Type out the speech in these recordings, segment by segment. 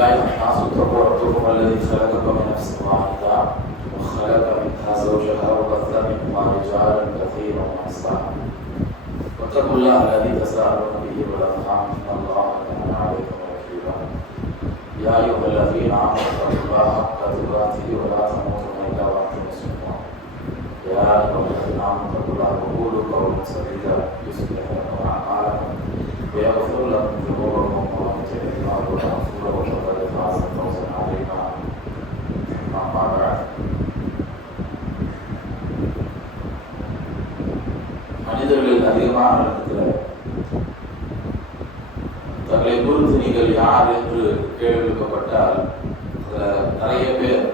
يا أيها الناس اتقوا ربكم الذي خلقكم من نفس واحدة وخلق منها زوجها وبث منهما رجالا كثيرا ونساء واتقوا الله الذي تساءلون به والأرحام إن الله كان عليكم رقيبا يا أيها الذين آمنوا اتقوا الله حق تقاته ولا تموتن إلا وأنتم مسلمون يا أيها الذين آمنوا اتقوا الله وقولوا قولا سديدا يصلح لكم أعمالكم ويغفر لكم ذنوبكم ومن يطع الله ورسوله فقد فاز فوزا عظيما أما بعد மனிதர்கள் அதிகமான இடத்துல தங்களை குறித்து நீங்கள் யார் என்று கேள்விப்பட்டால் நிறைய பேர்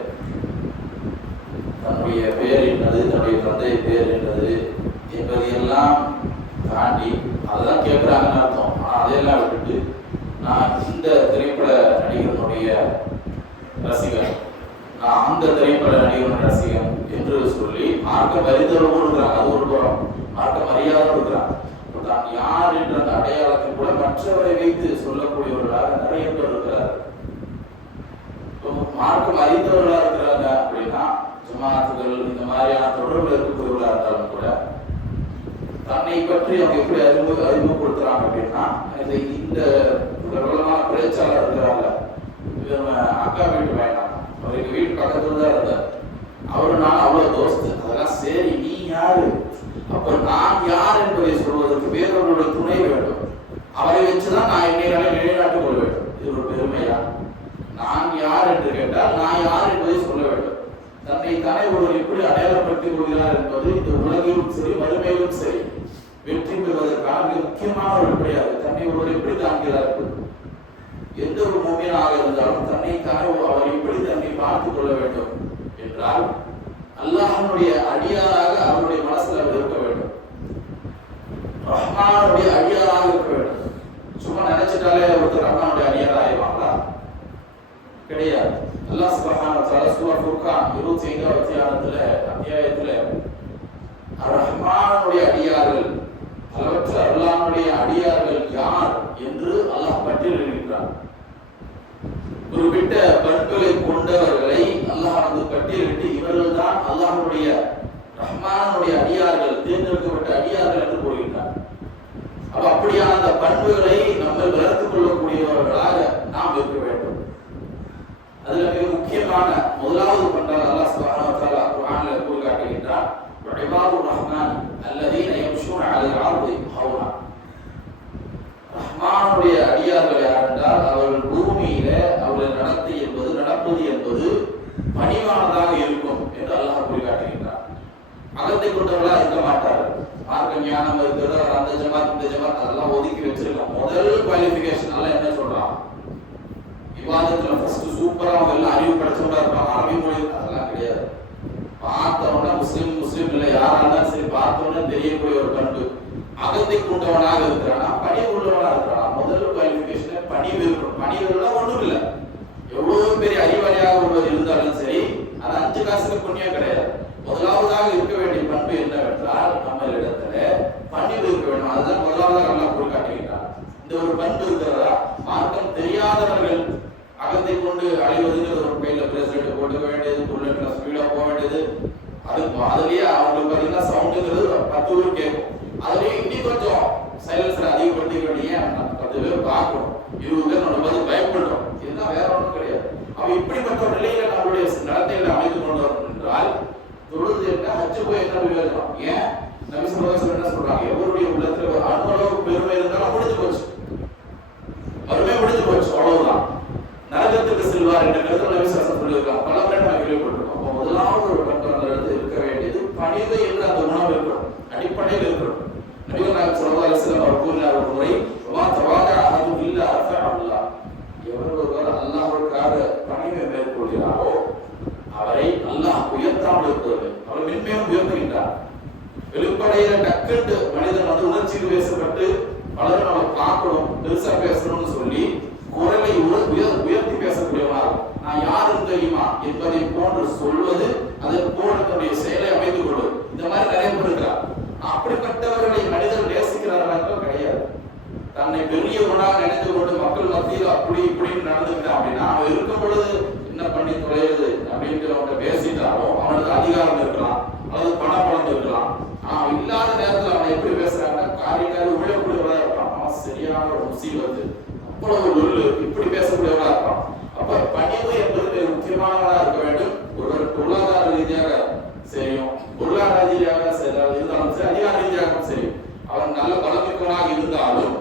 தன்னுடைய பெயர் என்னது, தன்னுடைய தந்தை பெயர் என்னது என்பதையெல்லாம் தாண்டி அதெல்லாம் கேட்குறாங்கன்னு அர்த்தம். ஆனால் அதையெல்லாம் விட்டுட்டு நான் இந்த திரைப்பட நடிகனுடைய ரசிகன், நான் அந்த திரைப்பட நடிகனுடைய ரசிகன் என்று சொல்லி மார்க்க அறிந்தவர்களும் இருக்கிறாங்க. அது ஒரு புறம், மார்க்க மரியாதை இருக்கிறாங்க. தான் யார் என்ற அந்த அடையாளத்தை கூட மற்றவரை வைத்து சொல்லக்கூடியவர்களாக நிறைய பேர் இருக்கிறார். மார்க்கம் அறிந்தவர்களாக இருக்கிறாங்க அப்படின்னா ஜமாத்துகள் இந்த மாதிரியான தொடர்புகள் இருக்கக்கூடியவர்களாக இருந்தாலும் கூட தன்னை பற்றி அவங்க எப்படி அறிமுகப்படுத்துறாங்க அப்படின்னா, இந்த பிரபலமான பேச்சாளர் இருக்கிறாங்க, அக்கா வீட்டு வேண்டாம், அவருக்கு வீட்டு பக்கத்துல தான் இருந்தார், அவரு நான் அவ்வளவு தோஸ்து, அதெல்லாம் சரி, நீ யாரு, அப்ப நான் யார் என்பதை சொல்வதற்கு வேறொருடைய துணை வேண்டும், அவரை வச்சுதான் நான் என்னை நிலைநாட்டிக் கொள்ள வேண்டும். இது ஒரு பெருமையா? நான் யார் என்று கேட்டால் நான் யார் என்பதை சொல்ல வேண்டும். தன்னை தானே ஒருவர் எப்படி அடையாளப்படுத்திக் கொள்கிறார் என்பது இந்த உலகிலும் சரி மறுமையிலும் சரி வெற்றி பெறுவதற்கான முக்கியமான ஒரு கிடையாது. தன்னை ஒருவர் எப்படி காண்கிறார்கள், எந்த ஒரு மூமியனாக இருந்தாலும் தன்னை தானே அவர் எப்படி தன்னை பார்த்துக் கொள்ள வேண்டும் என்றால் அல்லாஹ்வுடைய அடியாராக அவருடைய மனசுல அவர் இருக்க வேண்டும், ரஹ்மானுடைய அடியாராக இருக்க வேண்டும். சும்மா நினைச்சிட்டாலே ஒருத்தர் ரஹ்மானுடைய அடியாராக ஆயிடுவாங்களா? கிடையாது. அல்லாஹ் சுப்ஹானஹு வ தஆலா சூரா ஃபுர்கான் 25வது அத்தியாயத்துல ரஹ்மானுடைய அடியார்கள், அளவற்ற அல்லாஹ்வுடைய அடியார்கள் யார் என்று அல்லாஹ் பட்டியலிடுகிறார். குறிப்பிட்ட பண்புகளை கொண்டவர்களை அல்லாஹ் வந்து பட்டியலிட்டு இவர்கள் தான் அல்லாஹ்வுடைய ரஹ்மானுடைய அடியார்கள், தேர்ந்தெடுக்கப்பட்ட அடியார்கள் என்று கூறுகிறார். அப்ப அப்படியான அந்த பண்புகளை நம்ம வளர்த்துக் கொள்ளக்கூடியவர்களாக நாம் இருக்க வேண்டும். அதுல மிக முக்கியமான முதலாவது பண்பாக அல்லாஹ் சுப்ஹானஹு வ தஆலா குர்ஆன்ல கூறுகிறார், இபாதுர் ரஹ்மான் அல்லதீன யம்ஷூன அலல் அர்தி ஹௌனா. ரஹ்மானுடைய அடியார்கள் யார் என்றால் அவர்கள் பூமியில அவர்கள் நடப்பது என்பது பணிவானதாக இருக்கும் என்று அல்லாஹ் கூறுகிறார். அகத்தை கொண்டவர்களாக இருக்க மாட்டார்கள். மார்க்க ஞானம் இருக்கிறது, அந்த ஜமாத் இந்த ஜமாத் அதெல்லாம் ஒதுக்கி வச்சிருக்கான். முதல் குவாலிஃபிகேஷன் எல்லாம் என்ன சொல்றான், விவாதத்துல ஃபர்ஸ்ட் சூப்பரா அவங்க எல்லாம் அறிவு படிச்சவங்களா இருப்பாங்க, அரபி மொழி அதெல்லாம் கிடையாது. பார்த்தவன முஸ்லிம் இல்லை யாரா இருந்தாலும் சரி, பார்த்தவன தெரியக்கூடிய ஒரு பண்பு அகத்தை கொண்டவனாக இருக்கிறானா, பணிவு உள்ளவனாக இருக்கிறானா. முதல் குவாலிஃபிகேஷன் பணிவு இருக்கணும். பணிவு ஒண்ணும் இல்லை, எவ்வளவு பெரிய அறிவாளியாக ஒருவர் இருந்தாலும் சரி, அது 5 காசுக்கு புண்ணியம் கிடையாது. முதலாவதாக இருக்க வேண்டிய பண்பு என்னவென்றால் நம்மளிடத்துல பணிவு இருக்க வேண்டும். அதுதான் முதலாவதாக நல்லா குறிக்காட்டுகிறார். இந்த ஒரு பண்பு இருக்கிறதா, மார்க்கம் தெரியாதவர்கள் அகத்தை கொண்டு அழிவதுங்கிற ஒரு பையில பிரசிடென்ட் போட்டுக்க வேண்டியது, புல்லட்ல ஸ்பீடா போக வேண்டியது, அதுலயே அவங்களுக்கு பாத்தீங்கன்னா சவுண்டுங்கிறது 10 ஊர் கேட்கும். அதுலயே இன்னும் கொஞ்சம் சைலன்சர் அதிகப்படுத்திக்க வேண்டிய 10 பேர் பார்க்கணும், 20 பேர் நம்ம பார்த்து பயப்படுறோம். இதுதான் வேற ஒன்றும் கிடையாது. அவ இப்படிப்பட்ட ஒரு நிலையில நம்மளுடைய நடத்தைகளை அமைத்துக் கொண்டு வரணும் என்றால் தொழுது என்ன, ஹஜ்ஜு போய் என்ன விவேகம்? ஏன் நபி ஸல்லல்லாஹு அலைஹி வஸல்லம் என்ன சொல்றாங்க, எவருடைய உள்ளத்துல ஒரு அணுவளவு பெருமை இருந்தாலும் முடிஞ்சு போச்சு, மறுமை முடிஞ்சு போச்சு, அவ்வளவுதான், நரகத்துக்கு செல்வார் என்ற கருத்து நபி ஸல்லல்லாஹு அலைஹி வஸல்லம் சொல்லியிருக்காங்க. பல முறை நம்ம கேள்விப்பட்டிருக்கோம். அப்போ முதலாவது ஒரு பண்பு இருக்க வேண்டியது பணிவு என்ற அந்த உணவு இருக்கணும், அடிப்படையில் இருக்கணும். நபிகள் நாயகம் ஸல்லல்லாஹு அலைஹி வஸல்லம் அவர் கூறினார் ஒரு முறை, வமா தவாதா அஹதுன் இல்லா ரஃபஅஹு அல்லாஹ். எவர் ஒருவர் அல்லாஹ்வுக்காக பணிவை மேற்கொள்கிறாரோ அவரை அல்லாஹ் உயர்த்தாமல் இருக்கிறது, அவர் மென்மேலும் உயர்த்துகின்றார். வெளிப்படையில டக்குண்டு மனிதன் வந்து உணர்ச்சியில் பேசப்பட்டு பலரும் நம்ம பார்க்கணும், பெருசா பேசணும்னு சொல்லி குரலை உயர்த்தி பேசக்கூடியவனாகும். நான் யாரும் தெரியுமா என்பதை போன்று சொல்வது, அதன் போன்று தன்னுடைய செயலை அமைத்துக் கொள்வது, இந்த மாதிரி நிறைய பேர் இருக்கிறார். அப்படிப்பட்டவர்களை மனிதர் நேசிக்கிறார்கள் கிடையாது. தன்னை பெரியவனாக நினைத்து கொண்டு மக்கள் மத்தியில் மத்தியில் அப்படி இப்படின்னு நடந்துக்கிட்டான் அப்படின்னா அவன் இருக்கும் பொழுது என்ன பண்ணி தொலையுது அப்படின்ட்டு அவன்கிட்ட பேசிட்டாலும் அவனுக்கு அதிகாரம் இருக்கலாம் அல்லது பணம் இருக்கலாம். இல்லாத நேரத்தில் அவன் எப்படி பேசுறாங்கன்னா காரி உழைக்கூடியவளா இருப்பான். அவன் சரியான ஒரு முசீபத்து, அவ்வளவு ஒரு இப்படி பேசக்கூடியவளா இருப்பான். அப்ப பணிவு என்பது முக்கியமானவளா இருக்க வேண்டும். ஒருவர் பொருளாதார ரீதியாக சரியும், பொருளாதார ரீதியாக இருந்தாலும் சரி, அதிகார ரீதியாகவும் சரி, அவன் நல்ல பலமிக்கவனாக இருந்தாலும்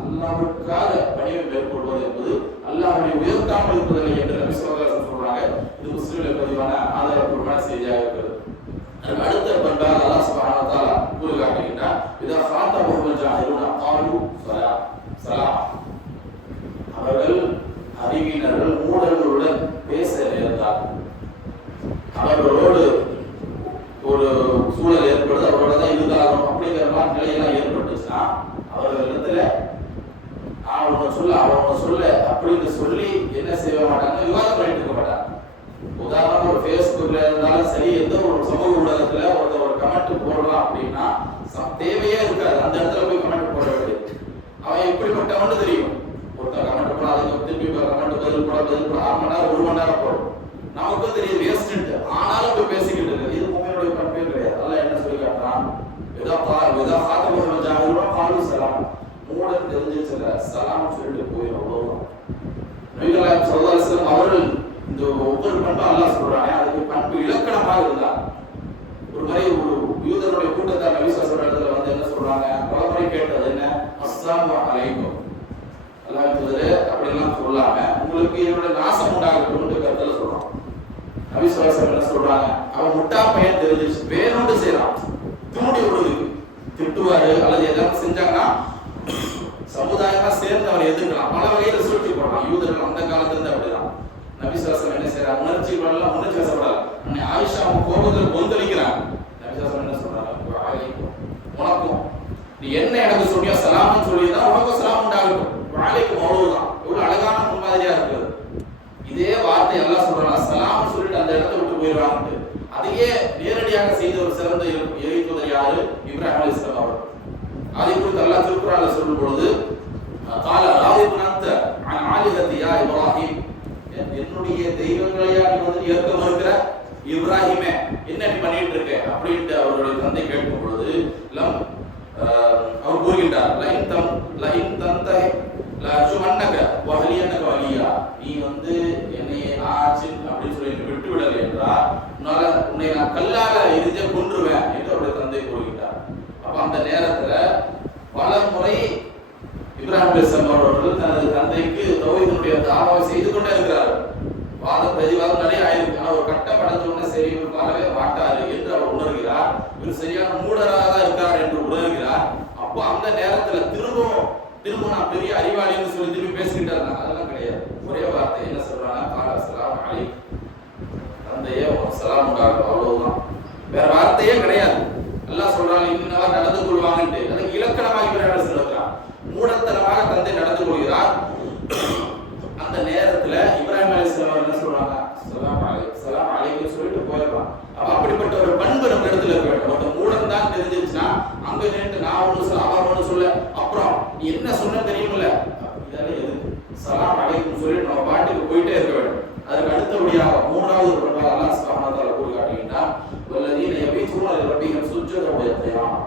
அல்லாஹ்வுக்காக பணிவை மேற்கொள்வது என்பது அல்லாஹ்வை உயர்த்தாமல் இருப்பதில்லை என்று நபி ஸல்லல்லாஹு அலைஹி வஸல்லம் சொல்றாங்க. இது முஸ்லிமில் பதிவான ஆதாரப்பூர்வமான செய்தியாக இருக்கிறது. அடுத்த பண்பாக அல்லாஹ் சுப்ஹானஹு வ தஆலா கூறி காட்டுகின்றார், இதா ஃபாதஹுல் ஜாஹிலூன ஸாலு ஸலாம். அவர்கள் அறிவினர்கள் மூடர்களுடன் பேச நேர்ந்தால் அவர்களோடு ஒரு சூழல் ஏற்படுது, அவரோட தான் இருந்தாலும் அப்படிங்கிற மாதிரி நிலையெல்லாம் ஏற்பட்டுச்சுன்னா அவர்களிடத்துல அவங்க சொல்ல அப்படின்னு சொல்லி என்ன செய்ய மாட்டாங்க, விவாதம் பண்ணிட்டு இருக்க மாட்டாங்க. உதாரணம் ஒரு ஃபேஸ்புக்ல இருந்தாலும் சரி, எந்த ஒரு சமூக ஊடகத்துல ஒரு கமெண்ட் போடலாம் அப்படின்னா தேவையே இருக்காது, அந்த இடத்துல போய் கமெண்ட் போட வேண்டியது. அவன் எப்படிப்பட்டவன்னு தெரியும். ஒருத்தர் கமெண்ட் போட அதுக்கு திருப்பி கமெண்ட் பதில் போட 1 மணி நேரம் 1 மணி நேரம் போடும், நமக்கும் தெரியும் வேஸ்ட். ஆனாலும் போய் பேசிக்கிட்டு இருக்கு. இது உண்மையுடைய பண்பே கிடையாது. அதெல்லாம் என்ன சொல்லி காட்டுறான், மூடன் தெரிஞ்சிச்சுல சலாம் சொல்லிட்டு போயிடும். அவ்வளவுதான். நபிகள் நாயகம் ஸல்லல்லாஹு அலைஹி வஸல்லம் அவர்கள் இந்த ஒவ்வொரு பண்பு அல்லாஹ் சொல்றானே அதுக்கு பண்பு இலக்கணமாக இருந்தார். ஒரு முறை ஒரு யூதருடைய கூட்டத்தார் நபி ஸல்லல்லாஹு அலைஹி வஸல்லம் வந்து என்ன சொல்றாங்க, பலமுறை கேட்டது என்ன, அஸ்ஸலாமு அலைக்கும் அல்லாஹ் தூதரே அப்படிலாம் சொல்லாம உங்களுக்கு என்னோட நாசம் உண்டாகட்டும்னு கருத்துல சொல்றான். நபி ஸல்லல்லாஹு அலைஹி வஸல்லம் என்ன சொல்றாங்க, அவன் முட்டா பையன் தெரிஞ்சிச்சு, வேணும்னு செய்யறான், தூண்டி விடுறதுக்கு திட்டுவாரு அல்லது ஏதாவது செஞ்சாங்கன்னா சமுதாயமா சேர்ந்து அவரை எதிர்க்கலாம், பல வகையில சூழ்ச்சி போடலாம். யூதர்கள் அந்த காலத்துல இருந்து அப்படிதான். நபி ஸல்லல்லாஹு அலைஹி வஸல்லம் என்ன செய்யறாங்க, உணர்ச்சி வசப்படாது. ஆயிஷா அவங்க கோபத்தில் கொந்தளிக்கிறாங்க. நபி ஸல்லல்லாஹு அலைஹி வஸல்லம் என்ன சொல்றாங்க, உனக்கும் நீ என்ன எனக்கு சொல்லியா சலாம்னு சொல்லிதான் உனக்கும் சலாம் உண்டாகட்டும், வாழைக்கும் அவ்வளவுதான். எவ்வளவு அழகான முன்மாதிரியா இருக்குது. இதே வார்த்தை எல்லாம் சொல்றாங்க, சலாம்னு சொல்லிட்டு அந்த இடத்தை விட்டு போயிடுவாங்க. அதையே நேரடியாக செய்த ஒரு சிறந்த இறைத்துதர் யாரு, இப்ராஹிம் அலைஹிஸ்ஸலாம் அவர்கள். அதை குறித்து அல்லாஹ் திருக்குர்ஆன்ல சொல்லும் பொழுது قال راغب انت عن عالهتي يا ابراهيم, என்னுடைய தெய்வங்களையா நீ வந்து ஏற்க மறுக்கிற இப்ராஹிமே, என்ன நீ பண்ணிட்டு இருக்க அப்படின்ட்டு அவருடைய தந்தை கேட்கும் பொழுது அவர் கூறுகின்றார், லைன் தந்தை லஜுமன்னக வஹலியன்னக வலியா, நீ வந்து என்னை ஆச்சின் அப்படின்னு சொல்லி விட்டு விடலை என்றால் உன்னை நான் கல்லால எரிஞ்ச கொன்றுவேன் என்று அவருடைய தந்தை கூறுகின்றார். அப்ப அந்த நேரத்துல பல முறை இப்ராஹிம் அலைஹிஸ்ஸலாம் அவர்கள் தனது தந்தைக்கு தௌஹீதுடைய தாவா செய்து கொண்டே இருக்கிறார். வாதம் பிரதிவாதம் நிறைய ஆயிருக்கு. ஆனால் ஒரு கட்டம் அடைஞ்ச உடனே சரி இவர் வாழவே மாட்டாரு என்று அவர் உணர்கிறார். இவர் சரியான மூடராக தான் இருக்கார் என்று உணர்கிறார். அப்போ அந்த நேரத்துல திரும்ப நான் பெரிய அறிவாளின்னு சொல்லி திரும்பி பேசிக்கிட்டே இருந்தாங்க. அதெல்லாம் கிடையாது. ஒரே வார்த்தை என்ன சொல்றாங்க, கால ஸலாம் அலைக்கும், தந்தையே சலாம் உண்டாகும், அவ்வளவுதான். வேற வார்த்தையே கிடையாது. அல்லாஹ் சொல்றாங்க இன்னவர் நடந்து கொள்வாங்கன்ட்டு. அதுக்கு இலக்கணமாக இப்ராஹிம் சொல்றாங்க, மூடத்தனமாக தந்தை நடந்து கொள்கிறார். அந்த நேரத்துல இப்ராஹிம் அலைஹிஸ்ஸலாம் என்ன சொல்றாங்க, ஸலாம் அலைக்கும் சொல்லிட்டு போயிடலாம். அப்படிப்பட்ட ஒரு பண்பு நம்ம இடத்துல இருக்க வேண்டும். ஒரு மூடன் தான் தெரிஞ்சிச்சுன்னா அங்க நின்று நான் ஒண்ணு சொல்ல அவன் ஒண்ணு சொல்ல, அப்புறம் நீ என்ன சொன்ன தெரியுமில்ல, இதெல்லாம் எதுக்கு, ஸலாம் அலைக்கும் சொல்லிட்டு நம்ம பாட்டுக்கு போயிட்டே இருக்க வேண்டும். அதுக்கு அடுத்தபடியாக மூன்றாவது பண்பாக அல்லாஹ் சுப்ஹானஹு வ தஆலா கூறி காட்டுகின்றார், வல்லதீன யபீதுன லிரப்பிஹிம் சுஜ்ஜதன் வ யக்யாமா.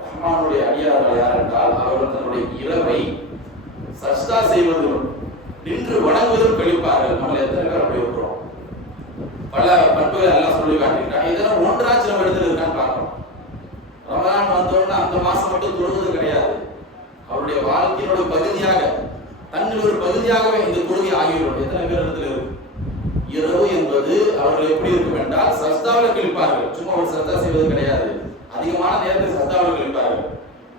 ரஹ்மானுடைய அடியார்கள் யார் என்றால் அவர்கள் தன்னுடைய இரவை சஜ்தா செய்வதும் நின்று வணங்குவதும் கழிப்பார்கள். நம்ம எத்தனை பேர் அப்படி இருக்கிறோம்? பல பண்புகளை எல்லாம் சொல்லி காட்டுகின்றார். இதெல்லாம் ஒன்றாச்சு நம்ம இடத்துல இருக்கான்னு பார்க்கணும். ரமலான் வந்தோம்னா அந்த மாசம் மட்டும் தொழுவது கிடையாது. அவருடைய வாழ்க்கையோட பகுதியாக, தன்னில் ஒரு பகுதியாகவே இந்த தொழுகை ஆகிவிடும். எத்தனை பேர் இடத்துல இருக்கு? இரவு என்பது அவர்கள் எப்படி இருக்கும் என்றால் சஜ்தாவில் கழிப்பார்கள். சும்மா ஒரு சஜ்தா செய்வது கிடையாது. அதிகமான நேரத்தில் சஜ்தாவில் கழிப்பார்கள்.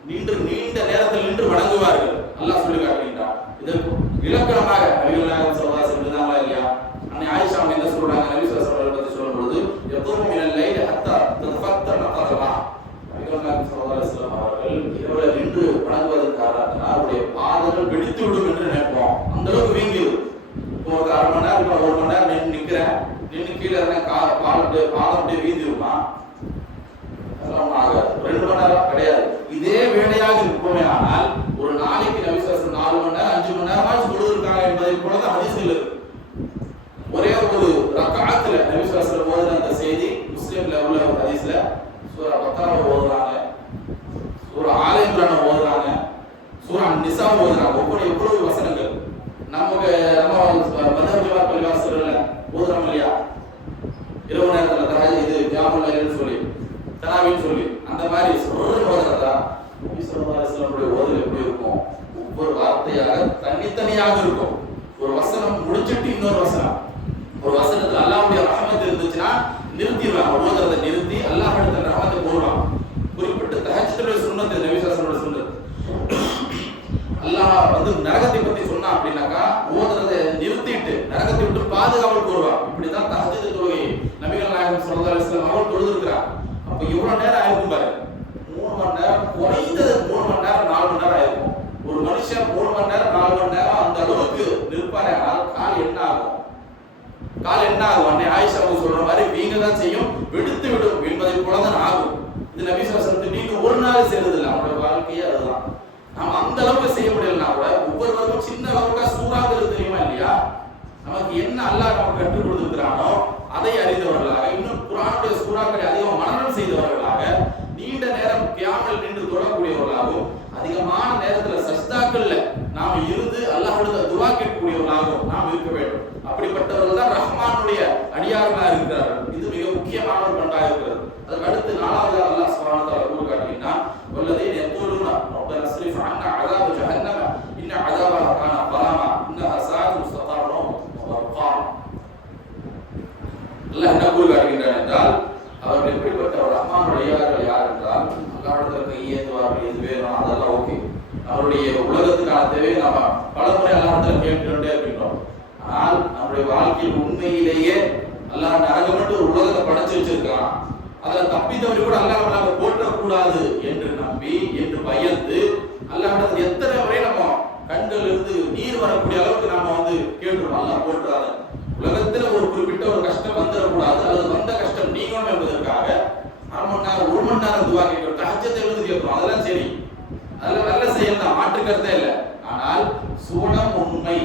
நீண்ட நேரத்தில் நின்று வணங்குவார்கள். அல்லாஹ் சொல்லி காட்டுகின்றார். இதற்கு இலக்கணமாக நபிகள் நாயகம் ஸல்லல்லாஹு அலைஹி வஸல்லம் இருந்தாங்களா இல்லையா? அன்னை ஆயிஷா அவங்க என்ன சொல்றாங்க, நபி ஸல்லல்லாஹு அலைஹி வஸல்லம் பத்தி சொல்லும் பொழுது யதூமு மினல் லைல் ஹத்தா தஃபத்தர நகரா, நபிகள் நாயகம் ஸல்லல்லாஹு அலைஹி வஸல்லம் அவர்கள் இரவுல நின்று வணங்குவதற்கு காரணத்தினால் அவருடைய பாதங்கள் வெடித்து விடும் என்று நினைப்போம். அந்த அளவுக்கு வீங்கியது. ஒரு அரை மணி நேரம் 1 மணி நேரம் நிற்கிறேன், நின்று கீழே பாதம் அப்படியே வீந்திருமா? அதெல்லாம் ஆகாது. 2 மணி நேரம் கிடையாது. இதே வேலையாக இருக்குமே. ஆனால் ஒரு நாளைக்கு நபி ஸல்லல்லாஹு அலைஹி வஸல்லம் 4 மணி நேரம் 5 மணி நேரமாச்சு தொழுவதற்காக முழுசாவும் ஓதுறாங்க. ஒவ்வொரு எவ்வளவு வசனங்கள் நமக்கு நம்ம மதஹபுல் பள்ளிவாசல்ல ஓதுறோம் இல்லையா, இரவு நேரத்துல தஹஜ் இது கியாமுல் லைல்னு சொல்லி தராவீஹ் சொல்லி அந்த மாதிரி ஓதுறதா நபி ஸல்லல்லாஹு அலைஹி வஸல்லம் ஓதுறது எப்படி இருக்கும்? ஒவ்வொரு வார்த்தையாக தனித்தனியாக இருக்கும். ஒரு வசனம் முடிச்சிட்டு இன்னொரு வசனம், ஒரு வசனத்துல அல்லாஹ்வுடைய ரஹமத் இருந்துச்சுன்னா நிறுத்திடுவாங்க, ஓதுறதை நிறுத்தி அல்லாஹ் இடத்துல ரஹமத்தை போடுவாங்க. குறிப்பிட்ட தஹஜ்ஜுடைய சுன்னத் நபி ஸல்லல்லாஹு அலைஹி வஸல்லம் சுன்னத். அல்லாஹ் வந்து நரகத்தை பத்தி சொன்னா அப்படின்னாக்கா ஓதுறதை நிறுத்திட்டு நரகத்தை விட்டு பாதுகாவல் கூறுவான். இப்படிதான் தஹஜ்ஜுத் தொழுகை நபிகள் நாயகம் ஸல்லல்லாஹு அலைஹி வஸல்லம் அவர்கள் தொழுதிருக்கிறார். அப்ப இவ்வளவு நேரம் ஆயிருக்கும் பாரு, 3 மணி நேரம், குறைந்தது 3 மணி நேரம் 4 மணி நேரம் ஆயிருக்கும். ஒரு மனுஷன் 3 மணி நேரம் 4 மணி நேரம் அந்த அளவுக்கு நிற்பாரு. கால் என்ன ஆகும்? கால் என்ன ஆகும்? அன்னை ஆயிஷா சொல்ற மாதிரி வீங்க தான் செய்யும், வெடுத்து விடும் என்பதை போலதான் ஆகும். இது நபி ஸல்லல்லாஹு அலைஹி வஸல்லம் நீங்க ஒரு நாள் செய்யறது இல்லை, அவங்களோட வாழ்க்கையே அதுதான். நாம அந்த அளவுக்கு செய்ய முடியலன்னா கூட ஒவ்வொருவருக்கும் சின்ன அளவுக்கு சூறாங்கிறது தெரியுமா இல்லையா? நமக்கு என்ன அல்லாஹ் நமக்கு கற்றுக் கொடுத்திருக்கிறானோ அதை அறிந்தவர்களாக, இன்னும் குர்ஆனுடைய சூறாக்களை அதிகம் மனனம் செய்தவர்களாக, நீண்ட நேரம் கியாமில் நின்று தொழக்கூடியவர்களாகவும், அதிகமான நேரத்துல சஜ்தாக்கள்ல நாம் இருந்து அல்லாஹ்விடம் துஆ கேட்கக்கூடியவர்களாகவும் நாம் இருக்க வேண்டும். அப்படிப்பட்டவர்கள் தான் ரஹ்மானுடைய அடியார்களாக இருக்கிறார்கள். இது மிக முக்கியமான ஒரு பண்பாக இருக்கிறது. அதுக்கு அடுத்து 4வது அல்லாஹ் சுப்ஹானஹு வ தஆலா கூறுகிறார்னா, வல்லதீன யகூலுன ரப்பனா ஸ்ரிஃப் அன்னா அஸாப ஜஹன்னம இன்ன அஸாபஹா கான கராமா இன்னஹா ஸாஅத் முஸ்தகர்ரம் வ மகாம். அல்லாஹ் என்ன கூறுகிறார் என்றால், அவர்கள் எப்படிப்பட்ட ஒரு ரஹ்மானுடைய அடியார்கள் யார் என்றால், அல்லாஹ்விடத்தில் கையேந்துவார்கள், எது வேணும் அதெல்லாம் ஓகே. அவருடைய உலகத்துக்கான தேவை நாம பலமுறை அல்லாஹ்விடத்தில் கேட்டுக்கொண்டே இருக்கின்றோம். ஆனால் நம்முடைய வாழ்க்கையில் உண்மையிலேயே அல்லாஹ் நரகம்னு ஒரு உலகத்தை படைச்சு வச்சிருக்கான், அதுல தப்பித்தவரை கூட அல்லாஹ் நம்மளால போற்றக்கூடாது என்று நம்பி, என்று பயந்து அல்லாஹ்விடத்தில் எத்தனை முறை நம்ம கண்கள் இருந்து நீர் வரக்கூடிய அளவுக்கு நாம வந்து கேட்டுருவோம், அல்லாஹ் போற்றாது. உலகத்துல ஒரு குறிப்பிட்ட ஒரு கஷ்டம் வந்துடக்கூடாது, அல்லது வந்த கஷ்டம் நீங்கணும் என்பதற்காக 1 மணி நேரம் துஆ கேட்கிறோம், தஹஜ்ஜத் எழுதி கேட்கிறோம். அதெல்லாம் சரி, அதெல்லாம் நல்ல செயல் தான், மாற்று கருத்தே இல்லை. ஆனால் சூனம் உண்மை,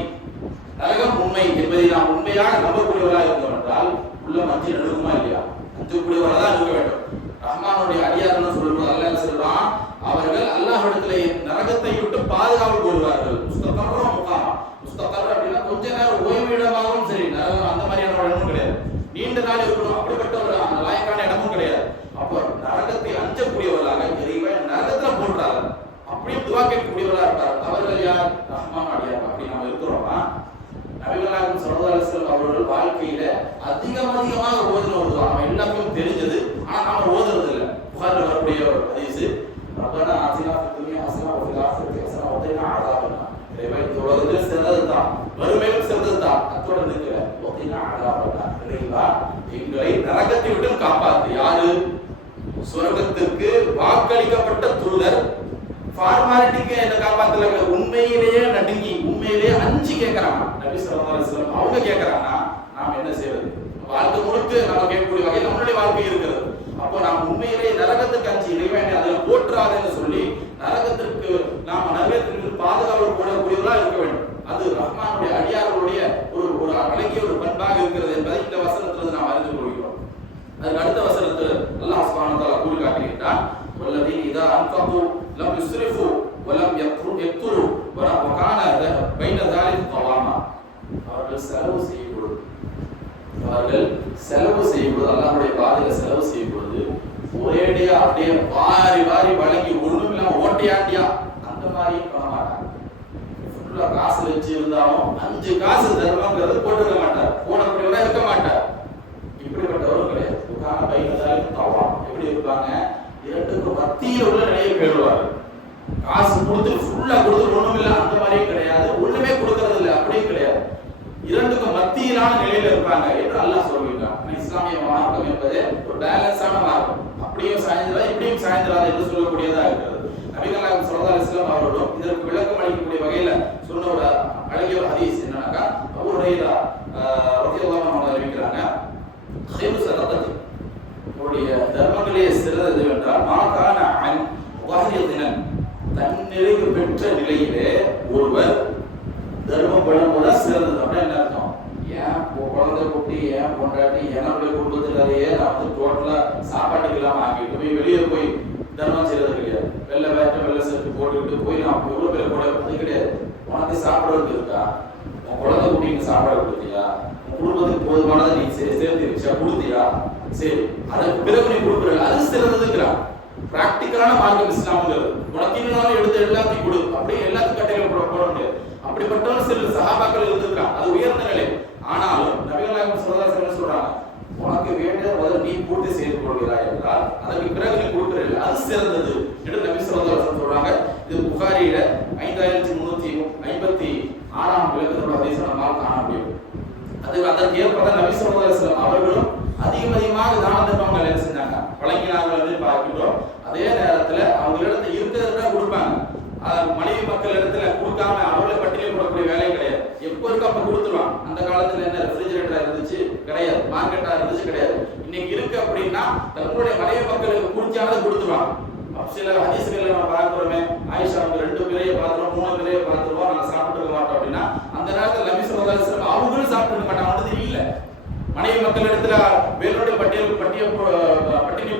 நரகம் உண்மை என்பதை நாம் உண்மையாக நம்பக்கூடியவர்களாக இருந்தோம் என்றால் உள்ள மஞ்சள் நடுக்குமா இல்லையா? அஞ்சக்கூடியவர்களாக தான் இருக்க வேண்டும். ரஹ்மானுடைய அடியார்கள் சொல்லும்போது அல்லாஹ் சொல்றான், அவர்கள் அல்லாஹ்விடத்திலே நரகத்தை விட்டு பாதுகாவல் கோருவார்கள். முஸ்தகர்ரம் முகாமா, முஸ்தகர் அப்படின்னா கொஞ்ச நேரம் ஓய்வு இடமாகவும் சரி, நரகம் அந்த மாதிரியான இடமும் கிடையாது, நீண்ட நாள் இருக்கணும் அப்படிப்பட்ட ஒரு லாயக்கான இடமும் கிடையாது. அப்போ நரகத்தை அஞ்சக்கூடியவர்களாக இறைவன் நரகத்துல போன்றாங்க, அப்படியும் துஆ கேட்கக்கூடியவர்களாக இருப்பார். அவர்கள் யார்? ரஹ்மான் அடியார். அப்படி நாம இருக்கிறோமா? நபிகள் நாயகம் ஸல்லல்லாஹு அலைஹி வஸல்லம் அவர்கள் வாழ்க்கையில அதிகமாக ஓதுன ஒரு துஆ நம்ம எல்லாருக்கும் தெரிஞ்சது, ஆனா நாம ஓதுறது இல்லை. புகாரில் வரக்கூடிய ஒரு ஹதீஸ், ரப்பனா ஆதினா ஃபித் துன்யா ஹஸனா வ ஃபில் ஆখিরাতি ஹஸனா வ கினா அஸாபன்னா. இறைவன் இந்த உலகத்தில் சிறந்தது தான், மறுமையிலும் சிறந்தது தான், அத்தோட நிற்கிற வ கினா அஸாபன்னா. இறைவா எங்களை நரகத்தை விட்டு காப்பாத்து. யாரு? சொர்க்கத்திற்கு வாக்களிக்கப்பட்ட தூதர் ஃபார்மாலிட்டிக்கு என்ன காப்பாத்தல, உண்மையிலேயே நடுங்கி உண்மையிலேயே அஞ்சு கேட்கறாங்க நபி ஸல்லல்லாஹு அலைஹி வஸல்லம். அவங்க கேட்கறாங்கன்னா நாம் என்ன செய்வது? வாழ்க்கை முழுக்க நம்ம கேட்கக்கூடிய வகையில் நம்மளுடைய வாழ்க்கை இருக்கிறது. அப்போ நாம் உண்மையிலேயே நரகத்துக்கு அஞ்சு இறைவனை அதில் போற்றாதுன்னு சொல்லி நரகத்திற்கு நாம் நரகத்திற்கு பாதுகாவல் போடக்கூடியவர்களாக இருக்க வேண்டும். அது ரஹ்மானுடைய அடியார்களுடைய ஒரு அழகிய ஒரு பண்பாக இருக்கிறது என்பதை இந்த வசனத்திலிருந்து நாம் அறிந்து கொள்கிறோம். அதுக்கு அடுத்த வசனத்தில் அல்லாஹ் சுப்ஹானஹு வ தஆலா கூறி காட்டுகிறான், வல்லதீன இதா அன்ஃபகு லம் யுஸ்ரிஃபு வ லம் யக்துரு வ கான பைன ذلك கவாமா. அவர்கள் செலவு செய்யும்போது, அல்லாஹ்வுடைய பாதையில செலவு செய்யும்போது ஒரேடியா அப்படியே வாரி வழங்கி ஒண்ணும் இல்லாம ஓட்டையாட்டியா அந்த மாதிரி பண்ண மாட்டாங்க. ஃபுல்லா காசு வச்சு இருந்தாலும் 5 காசு தர்மங்கிறது போட்டுக்க மாட்டார், போடக்கூடியவரா இருக்க மாட்டார். இப்படிப்பட்டவரும் கிடையாது. கான பைன ذلك கவாமா. எப்படி இருப்பாங்க? இரண்டுக்கும் மத்தியில் உள்ள நிலையை பேருவார்கள். காசு கொடுத்து ஃபுல்லா கொடுத்து ஒண்ணும் இல்ல அந்த மாதிரியும் கிடையாது, ஒண்ணுமே கொடுக்கறது இல்லை அப்படியும் கிடையாது. இரண்டுக்கும் மத்தியிலான நிலையில இருப்பாங்க என்று அல்லாஹ் சொல்கிறான். இஸ்லாமிய மார்க்கம் என்பது ஒரு பேலன்ஸான மார்க்கம், அப்படியும் சாய்ந்திராது இப்படியும் சாய்ந்திராது என்று சொல்லக்கூடியதா இருக்கிறது. நபிகள் நாயகம் ஸல்லல்லாஹு அலைஹி வஸல்லம் அவர்களும் இதற்கு விளக்கம் அளிக்கக்கூடிய வகையில சொன்ன ஒரு அழகிய ஒரு ஹதீஸ் என்னன்னாக்கா, அபூ ஹுரைரா ரலியல்லாஹு அன்ஹு அறிவிக்கிறாங்க, ഖൈറു ஸதகத்தி, உங்களுடைய தர்மங்களே சிறந்தது என்றால் மாகான அன் வஹியதினன், தன்னிறைவு பெற்ற நிலையிலே ஒருவர் தர்மம் பண்ணும்போது சிறந்தது. அப்படின்னா என்ன அர்த்தம்? ஏன் குழந்தை குட்டி, ஏன் பொண்டாட்டி, என்னுடைய குடும்பத்திலேயே நான் வந்து டோட்டலா சாப்பாட்டுக்கு இல்லாம ஆக்கிட்டு போய் வெளியே போய் தர்மம் செய்யறது கிடையாது. வெள்ளை வேட்டை வெள்ளை சேர்த்து போட்டுக்கிட்டு போய் நான் எவ்வளவு பேர் கூட அது கிடையாது. சாப்பிட்றதுக்கு இருக்கா? உன் குழந்தை குட்டிக்கு சாப்பாடு கொடுத்தியா? உன் குடும்பத்துக்கு போதுமானதை நீ சேர்த்து வச்சா கொடுத்தியா? சரி, அதற்கு பிறகு நீ கொடுக்குற அது சிறந்ததுங்கிறான். பிராக்டிக்கலான மார்க்கம் இஸ்லாம்ங்கிறது. உனக்கு இன்னொரு எடுத்து எல்லாத்தையும் கொடு, அப்படியே எல்லாத்தையும் கட்டையில போட முடியாது. அப்படிப்பட்டவன் சில சஹாபாக்கள் இருந்திருக்கான், அது உயர்ந்த நிலை. ஆனாலும் நபிகள் நாயகம் ஸல்லல்லாஹு அலைஹி வஸல்லம் சொல்றாங்க, உனக்கு வேண்டிய முதல்ல நீ பூர்த்தி செய்து கொள்கிறாய் என்றால் அதற்கு பிறகு நீ கொடுக்கிறீர்கள், அது சிறந்தது என்று நபி ஸல்லல்லாஹு அலைஹி வஸல்லம் சொல்றாங்க. இது புகாரியில 5356 விளக்கத்தோட ஹதீஸ் நம்மால் காண முடியும். அதற்கு ஏற்பதான் நபி ஸல்லல்லாஹு அலைஹி வஸல்லம் அவர்களும் அதிகமாக தான தர்மங்கள் என்ன செஞ்சாங்க, வழங்கினார்கள் பார்க்கிறோம். அதே நேரத்துல அவங்களிடத்துல இருக்கிறத கொடுப்பாங்க. மனைவி மக்கள் இடத்துல கொடுக்காம அவர்களை பட்டியல் போடக்கூடிய வேலை கிடையாது. எப்போ இருக்கோ அப்ப கொடுத்துருவாங்க. அந்த காலத்துல என்ன ரெஃப்ரிஜரேட்டரா இருந்துச்சு கிடையாது, மார்க்கெட்டா இருந்துச்சு கிடையாது. இன்னைக்கு இருக்கு அப்படின்னா தன்னுடைய மனைவி மக்களுக்கு குடிச்சானதை கொடுத்துருவாங்க. சில ஹதீஸ்களை நம்ம பார்க்கிறோமே, ஆயிஷா அவங்க 2 பேரையே பார்த்துருவோம், 3 பேரையே பார்த்துருவோம், நாங்க சாப்பிட்டு இருக்க மாட்டோம் அப்படின்னா அந்த நேரத்தில் நபி ஸல்லல்லாஹு அலைஹி வஸல்லம் அவங்களும் சாப்பிட்டு இருக்க மாட்டாங்க. அது இல்லை, மனைவி மக்கள் இடத்துல வேறோட பட்டினி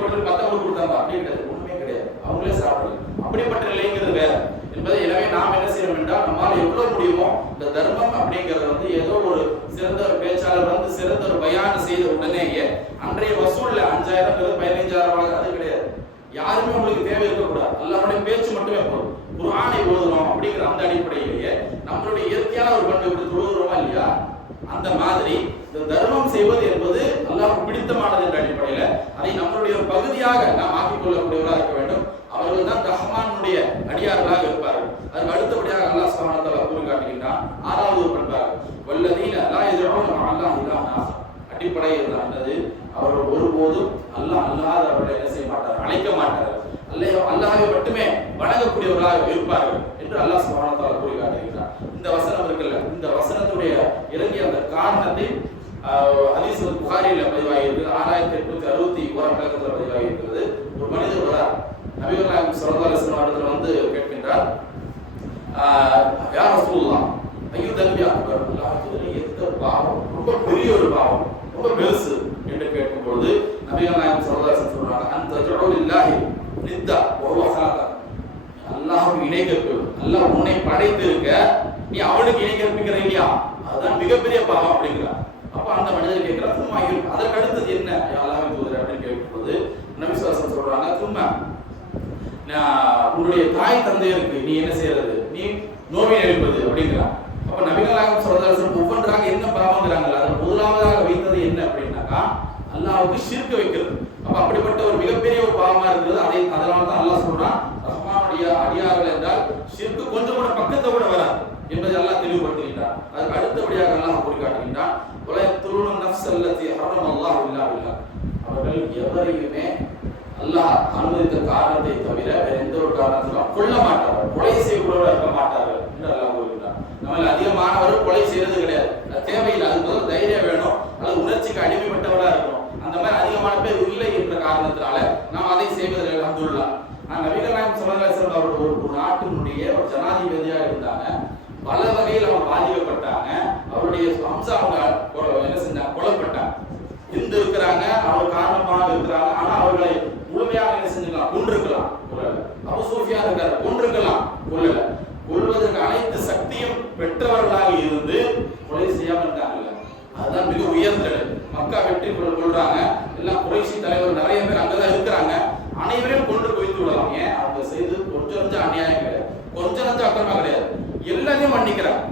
போட்டு மத்தவங்களுக்கு கொடுத்தாங்க அப்படி கிடையாது, ஒண்ணுமே கிடையாது, அவங்களே சாப்பிடல. அப்படிப்பட்ட நிலைங்கிறது வேற என்பதை எனவே நாம் என்ன செய்யணும் என்றால் நம்மால் எவ்வளவு முடியுமோ இந்த தர்மம் அப்படிங்கிறது ஏதோ ஒரு சிறந்த ஒரு பேச்சாளர் சிறந்த ஒரு பயான் செய்த உடனேயே அன்றைய வசூல்ல 5000 15,000 அது கிடையாது. யாருமே உங்களுக்கு தேவை இருக்கக்கூடாது, அல்லாஹ்வுடைய பேச்சு மட்டுமே போதும். குர்ஆனை ஓதுறோம் அப்படிங்கிற அந்த அடிப்படையிலேயே நம்மளுடைய இயற்கையான ஒரு பண்பை விட்டு தொழுகிறோமா இல்லையா, அந்த மாதிரி இந்த தர்மம் செய்வது என்பது அல்லாஹ்வுக்கு பிடித்தமானது என்ற அடிப்படையில் அதை நம்மளுடைய ஒரு பகுதியாக நாம் ஆக்கிக் கொள்ளக்கூடியவராக இருக்க வேண்டும். அவர்கள் தான் ரஹ்மானுடைய அடியார்களாக இருப்பார்கள். அதற்கு அடுத்தபடியாக அல்லாஹ் சுப்ஹானஹு வ தஆலா கூறி காட்டுகின்றான். 6வது ஒரு பண்பாக வல்லதீன லா யதுஊன மஅல்லாஹி இலாஹன் ஆகர். அடிப்படையில் என்னது, அவர்கள் ஒருபோதும் அல்லாஹ் அல்லாத அவர்களை என்ன செய்ய மாட்டார்கள், அழைக்க மாட்டார்கள். அல்லாஹ்வை மட்டுமே வணங்கக்கூடியவர்களாக இருப்பார்கள் என்று அல்லாஹ் சுப்ஹானஹு வ தஆலா கூறி காட்டுகின்றான். இந்த வசனம் இருக்குல்ல, இந்த வசனத்துடைய இறங்கிய அந்த காரணத்தை ஹதீஸ் புகாரியில பதிவாகி இருக்கு. 6861 விளக்கத்தில் பதிவாகி இருக்கிறது. ஒரு மனிதர் வரார், நபிகள் நாயகம் ஸல்லல்லாஹு அலைஹி வஸல்லம் இடத்துல கேட்கின்றார், யா ரசூலுல்லாஹ் ஐயு தன்பி அக்பர், அல்லாஹ்வுடைய எந்த பாவம் ரொம்ப பெரிய ஒரு பாவம், ரொம்ப பெருசு என்று கேட்கும்போது நபிகள் நாயகம் ஸல்லல்லாஹு அலைஹி வஸல்லம் சொல்றாங்க, அந்த தஜுலில்லாஹி நித்தா வஹுவ ஹலக, அல்லாஹ்வுக்கு இணை கற்பிப்பது, அல்லாஹ் உன்னை படைத்திருக்க நீ அவனுக்கு இணை கற்பிக்கிற இல்லையா, அதுதான் மிகப்பெரிய பாவம் அப்படிங்கிறார். அப்ப அந்த மனிதர் கேட்கிறார், சும்மா அதற்கு அடுத்தது என்ன அல்லாஹ்வின் தூதர் அப்படின்னு கேட்கும்போது நபி ஸல்லல்லாஹு அலைஹி வஸல்லம் சொல்றாங்க, சும்மா உன்னுடைய தாய் தந்தையருக்கு நீ என்ன செய்யறது, நீ நோவை அளிப்பது அப்படிங்கிறார். அப்ப நபிகள் நாயகம் ஸல்லல்லாஹு அலைஹி வஸல்லம் ஒவ்வொன்றாக என்ன பாவங்கிறாங்களா, அது முதலாவதாக வைத்தது என்ன அப்படின்னாக்கா அல்லாஹ்வுக்கு ஷிர்க் வைக்கிறது. அப்ப அப்படிப்பட்ட ஒரு மிகப்பெரிய ஒரு பாவமா இருக்கிறது. அதனால தான் அல்லாஹ் சொல்றான், ரஹ்மானுடைய அடியார்கள் என்றால் ஷிர்க் கொஞ்சம் கூட பக்கத்தை கூட வராது என்பதை அல்லாஹ் தெளிவுபடுத்துகின்றான். அதுக்கு அடுத்தபடியாக அல்லாஹ் கூறி காட்டுகின்றான், வலயத்துலூன நஃப்ஸல்லதி ஹர்ரமல்லாஹு இல்லா பில்லாஹ், அவர்கள் எவரையுமே அல்லாஹ் அனுமதித்த காரணத்தை தவிர வேற எந்த ஒரு காரணத்திலும் கொல்ல மாட்டார்கள், கொலை செய்யக்கூட இருக்க மாட்டார்கள் என்று அல்லாஹ் கூறுகின்றான். நம்ம அதிகமானவர் கொலை செய்யறது கிடையாது, தேவையில்லை. அதுக்கு முதல் தைரியம் வேணும், அல்லது உணர்ச்சிக்கு அடிமைப்பட்டவரா இருக்கணும். அந்த மாதிரி அதிகமான பேர் இல்லை என்ற காரணத்தினால நாம் அதை செய்வதில் அல்ஹம்துலில்லாஹ். நபிகள் நாயகம் ஸல்லல்லாஹு அலைஹி வஸல்லம் அவர்கள் ஒரு நாட்டினுடைய ஒரு ஜனாதிபதியாக இருந்தாங்க. பல வகையில் அவங்க பாதிக்கப்பட்டாங்க. அவருடைய வம்சம் அவங்க என்ன செஞ்சாங்க, கொல்லப்பட்டாங்க. இந்து இருக்கிறாங்க, அவர் காரணமாக இருக்கிறாங்க. ஆனா அவர்களை முழுமையாக என்ன செஞ்சுக்கலாம், கொன்றிருக்கலாம், கொல்லல. அபூ சுஃபியான் இருக்காரு, கொன்றிருக்கலாம், கொல்லல. கொல்வதற்கு அனைத்து சக்தியும் பெற்றவர்களாக இருந்து கொலை செய்யாம இருக்காங்கல்ல, அதுதான் மிக உயர்ந்த நிலை. மக்கா வெற்றி கொள்றாங்க, எல்லாம் குறைஷி தலைவர் நிறைய பேர் அங்கதான் இருக்கிறாங்க. அனைவரையும் கொன்று குவித்து விடலாம். ஏன், அவங்க செய்து கொஞ்சம் அநியாயம் கிடையாது, கொஞ்சம் அக்கிரமம் கிடையாது, எல்லாத்தையும் மன்னிக்கிறாங்க.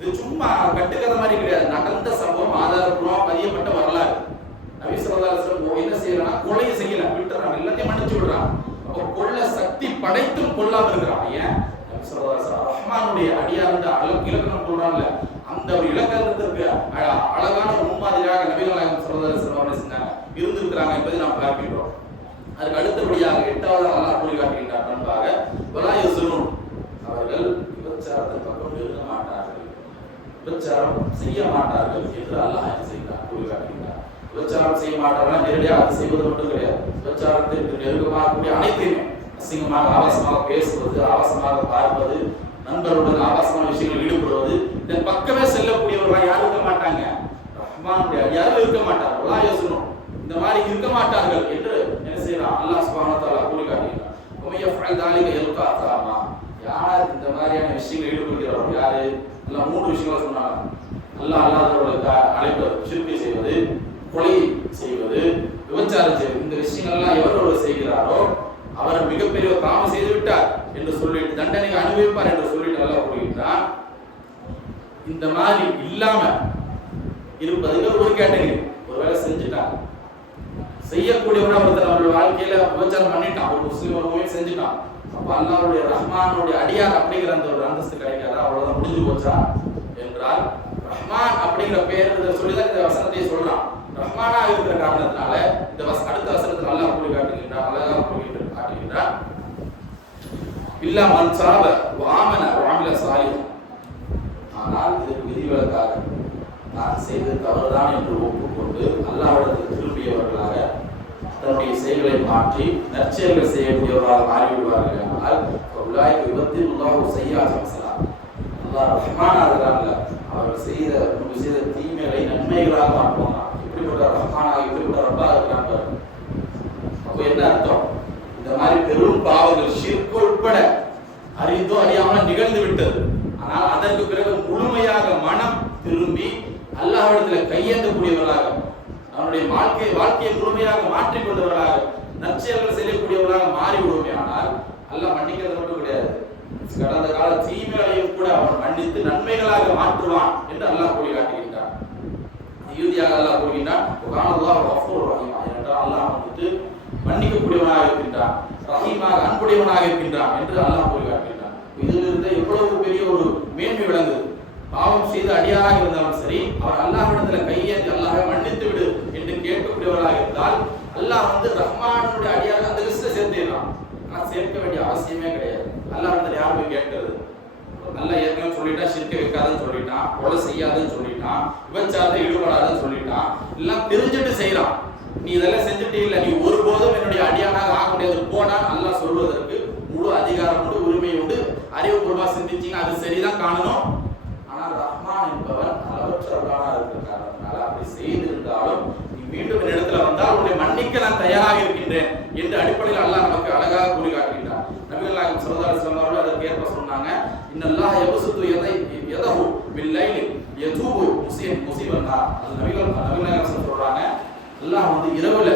இது சும்மா கட்டுக்கதை மாதிரி கிடையாது, நடந்த சம்பவம், ஆதாரப்பூர்வமா பதியப்பட்ட வரலாறு. நபி ஸல்லல்லாஹு அலைஹி வஸல்லம் என்ன செய்யறாங்க, கொலை செய்யல, விட்டுறாங்க, எல்லாத்தையும் மன்னிச்சு விடுறாங்க. அப்ப கொல்ல சக்தி படைத்தும் கொல்லாம இருக்கிறாங்க. ஏன், நபி ஸல்லல்லாஹு அலைஹி வஸல்லம் ரஹ்மானுடைய அடியார்ன்ற இலக்கணம் சொல்றாங்கல்ல, அந்த ஒரு இலக்கணத்திற்கு அழகான முன்மாதிரியாக நபிகள் நாயகம் ஸல்லல்லாஹு அலைஹி வஸல்லம் செஞ்சாங்க, இருந்திருக்கிறாங்க என்பதை நாம் பார்க்கிறோம். அதுக்கு அடுத்தபடியாக 8வது அல்லாஹ் கூறி காட்டுகின்றார் பண்பாக, வலா யஸ்னூன், அவர்கள் விபச்சாரத்தின் பக்கம் நெருங்க மாட்டார்கள், விபச்சாரம் செய்ய மாட்டார்கள் என்று அல்லாஹ் என்ன செய்கிறார், கூறி காட்டுகின்றார். விபச்சாரம் செய்ய மாட்டார்கள் நேரடியாக அது செய்வது மட்டும் கிடையாது, விபச்சாரத்திற்கு நெருக்கமாக கூடிய அனைத்தையுமே, அசிங்கமாக ஆபாசமாக பேசுவது, ஆபாசமாக பார்ப்பது, நண்பருடன் ஆபாசமான விஷயங்கள் ஈடுபடுவது, இதன் பக்கமே செல்லக்கூடியவர்களாக யாரும் இருக்க மாட்டாங்க, ரஹ்மானுடைய யாரும் இருக்க மாட்டார்கள். வலா யஸ்னூன், இந்த மாதிரி இருக்க மாட்டார்கள் என்று என்ன செய்யறான் அல்லாஹ் சுப்ஹானஹு வ தஆலா கூறி காட்டுகிறார். உமைய ஃபஅல் தாலிக யல்கா அஸாமா, யார் இந்த மாதிரியான விஷயங்கள் ஈடுபடுகிறார்களோ, யாரு? எல்லாம் 3 விஷயங்களை சொன்னாங்க. அல்லாஹ் அல்லாஹ்வுடைய அழைப்பு ஷிர்க் செய்வது, கொலை செய்வது, விபச்சாரம் செய்வது, இந்த விஷயங்கள்லாம் எவர் செய்கிறாரோ அவர் மிகப்பெரிய பாவம் செய்து விட்டார் என்று சொல்லிட்டு தண்டனை அனுபவிப்பார் என்று சொல்லிட்டு அல்லாஹ் கூறுகிறார். இந்த மாதிரி இல்லாம இருப்பதுக்கு ஒரு கேட்டகரி. ஒருவேளை செஞ்சுட்டாங்க, செய்யக்கூடியவன ஒருத்தர் அவருடைய வாழ்க்கையில விபச்சாரம் பண்ணிட்டான், ஒரு முஸ்லீம் ஒரு செஞ்சுட்டான், அப்ப அல்லாஹ்வுடைய ரஹ்மானுடைய அடியார் அப்படிங்கிற அந்த ஒரு அந்தஸ்து கிடைக்காதா? அவ்வளவுதான், முடிஞ்சு போச்சா என்றால் ரஹ்மான் அப்படிங்கிற பெயர் சொல்லிதான் இந்த வசனத்தை சொல்றான். ரஹ்மானா இருக்கிற காரணத்தினால இந்த அடுத்த வசனத்தில் அல்லாஹ் கூறி காட்டுகின்றான், அழகாக காட்டுகின்றான். இல்லா மன் சாப வஆமன வஅமில சாலிஹ். ஆனால் இதற்கு விதிவிலக்காக நான் செய்த தவறுதான் என்று ஒப்புக்கொண்டு அல்லாஹ்விடத்தில் திரும்பியவர்களாக தன்னுடைய செயல்களை மாற்றி நற்செயல்கள் செய்யக்கூடியவர்களாக மாறிவிடுவார்கள். ஆனால் உலாய்க்கு விபத்தில் உல்லாஹு செய்யாத அல்லாஹ் ரஹ்மானாக அவர்கள் செய்த தீமைகளை நன்மைகளாக மாற்றுவாங்க. இப்படிப்பட்ட ரஹ்மானாக இப்படிப்பட்ட ரப்பாக இருக்கிறாங்க. அப்போ என்ன அர்த்தம்? இந்த மாதிரி பெரும் பாவங்கள் ஷிர்க் உட்பட அறிந்தோ அறியாமல் நிகழ்ந்து விட்டது. ஆனால் அதற்கு பிறகு முழுமையாக மனம் திரும்பி அல்லாஹ்விடத்தில் கையேந்தக்கூடியவர்களாக அவனுடைய வாழ்க்கையை முழுமையாக மாற்றிக்கொண்டவர்களாக நற்செயல்கள் செய்யக்கூடியவர்களாக மாறிவிடுவோமே. ஆனால் அல்லாஹ் மன்னிக்கிறது மட்டும் கிடையாது, கடந்த கால தீமைகளையும் கூட அவன் மன்னித்து நன்மைகளாக மாற்றுவான் என்று அல்லாஹ் கூறி காட்டுகின்றான். இறுதியாக அல்லாஹ் கூறுகின்றான், அல்லாஹ் கஃபூர் ரஹீம் என்றால் அல்லாஹ் வந்துட்டு மன்னிக்கக்கூடியவனாக இருக்கின்றான், ரஹீமாக அன்புடையவனாக இருக்கின்றான் என்று அல்லாஹ் கூறி காட்டுகின்றான். இதிலிருந்து எவ்வளவு பெரிய ஒரு மேன்மை விளங்குது. பாவம் செய்து அடியாராக இருந்தாலும் சரி, அவர் அல்லாஹ்விடத்தில் கையேந்தி அல்லாஹ்வை மன்னித்து விடு என்று கேட்கக்கூடியவராக இருந்தால் அல்லாஹ் ரஹ்மானுடைய அடியாராக அந்த லிஸ்ட்ல சேர்த்துறான். ஆனா சேர்க்க வேண்டிய அவசியமே கிடையாது. அல்லாஹ்விடத்தில் யார் போய் கேட்கிறது? அல்லாஹ் ஏற்கனவே சொல்லிட்டான், ஷிர்க் வைக்காதன்னு சொல்லிட்டான், கொலை செய்யாதன்னு சொல்லிட்டான், விபச்சாரத்தை ஈடுபடாதன்னு சொல்லிட்டான். எல்லாம் தெரிஞ்சுட்டு செய்யறான். நீ இதெல்லாம் செஞ்சுட்டே இல்லை, நீ ஒருபோதும் என்னுடைய அடியானாக ஆக முடியாது போனான் அல்லாஹ் சொல்வதற்கு முழு அதிகாரம் உண்டு, உரிமை உண்டு. அறிவுபூர்வமா சிந்திச்சீங்கன்னா அது சரிதான் காணணும். ஆனால் ரஹ்மான் என்பவன் அளவற்றவனாக இருக்கிற காரணத்தினால அப்படி செய்திருந்தாலும் நீ மீண்டும் இந்த இடத்துல வந்தால் உன்னை மன்னிக்க நான் தயாராக இருக்கின்றேன் என்று அடிப்படையில் அல்லாஹ் நமக்கு அழகாக கூறி காட்டுகின்றார். நபிகள் நாயகம் ஸல்லல்லாஹு அலைஹி வஸல்லம் அவர்கள் அதற்கு ஏற்ப சொன்னாங்க, இன்னல்லாஹ் யபசுத்து யதஹு பில்லைலி யதூபு முஸீபன்னா. அது நபிகள் நாயகம் சொல்றாங்க, அல்லாஹ் இரவுல